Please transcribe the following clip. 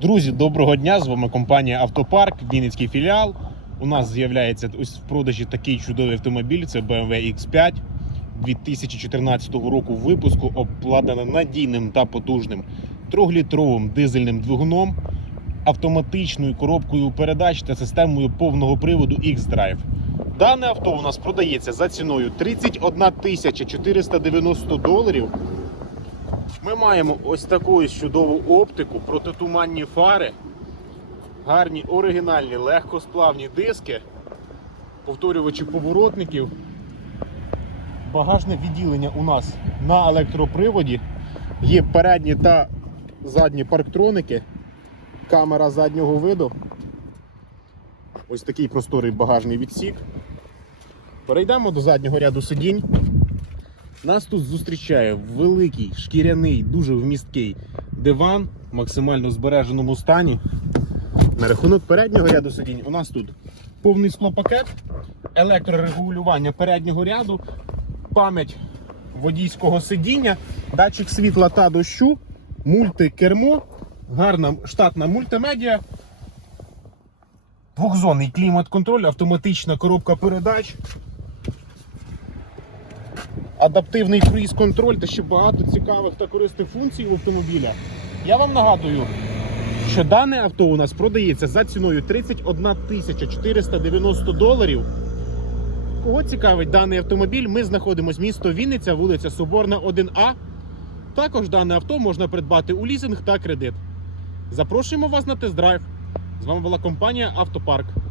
Друзі, доброго дня! З вами компанія Автопарк, Вінницький філіал. У нас з'являється ось в продажі такий чудовий автомобіль. Це BMW X5 2014 року випуску, обладнана надійним та потужним трьохлітровим дизельним двигуном, автоматичною коробкою передач та системою повного приводу X-Drive. Дане авто у нас продається за ціною 31 тисяча 490 доларів. Ми маємо ось таку чудову оптику, протитуманні фари, гарні оригінальні легкосплавні диски, повторювачі поворотників. Багажне відділення у нас на електроприводі. Є передні та задні парктроники, камера заднього виду. Ось такий просторий багажний відсік. Перейдемо до заднього ряду сидінь. Нас тут зустрічає великий шкіряний, дуже вмісткий диван в максимально збереженому стані. На рахунок переднього ряду сидінь у нас тут повний склопакет, електрорегулювання переднього ряду, пам'ять водійського сидіння, датчик світла та дощу, мультикермо, гарна штатна мультимедіа, двохзонний клімат-контроль, автоматична коробка передач адаптивний круїз-контроль та ще багато цікавих та корисних функцій в автомобіля. Я вам нагадую, що дане авто у нас продається за ціною 31 тисяча 490 доларів. Кого цікавить даний автомобіль, ми знаходимося місто Вінниця, вулиця Соборна, 1А. Також дане авто можна придбати у лізинг та кредит. Запрошуємо вас на тест-драйв. З вами була компанія Автопарк.